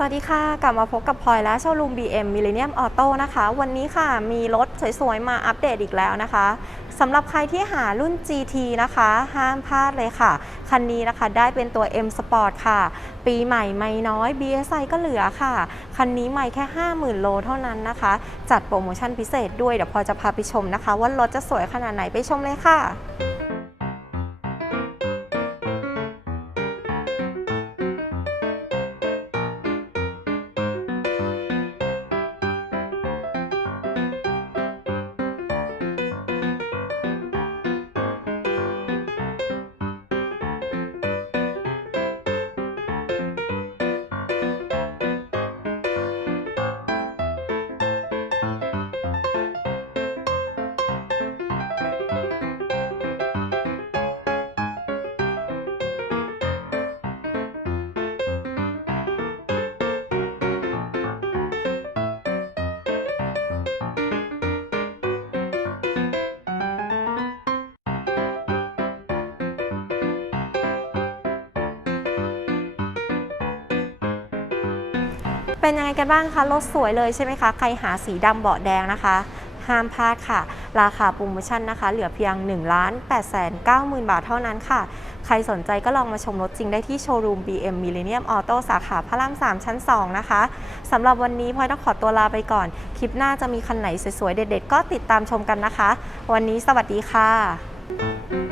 สวัสดีค่ะ กลับมาพบกับพลอยและโชว์รูม BM Millennium Auto นะคะ วันนี้ค่ะมีรถสวยๆ มาอัปเดตอีกแล้วนะคะสำหรับใครที่หารุ่น GT นะคะ ห้ามพลาดเลยค่ะ คันนี้นะคะได้เป็นตัว M Sport ค่ะ ปีใหม่ไม่น้อย BSI ก็เหลือค่ะ คันนี้ไม่แค่ 50,000 โลเท่านั้นนะคะ จัดโปรโมชั่นพิเศษด้วย เดี๋ยวพอจะพาไปชมนะคะ ว่ารถจะสวยขนาดไหนไปชมเลยค่ะ เป็นยังไงกันบ้างคะรถสวยเลยใช่ไหมคะ ใครหาสีดำเบาะแดงนะคะ ห้ามพลาดค่ะ ราคาโปรโมชั่นนะคะ เหลือเพียง 1 8 9 0 0 0 0 บาทเท่านั้นค่ะ ใครสนใจก็ลองมาชมรถจริงได้ที่โชว์รูม BM Millennium Auto สาขาพระราม 3 ชั้น 2 นะคะสำหรับวันนี้พลอยต้องขอตัวลาไปก่อน คลิปหน้าจะมีคันไหนสวยๆ เด็ดๆ ก็ติดตามชมกันนะคะ วันนี้สวัสดีค่ะ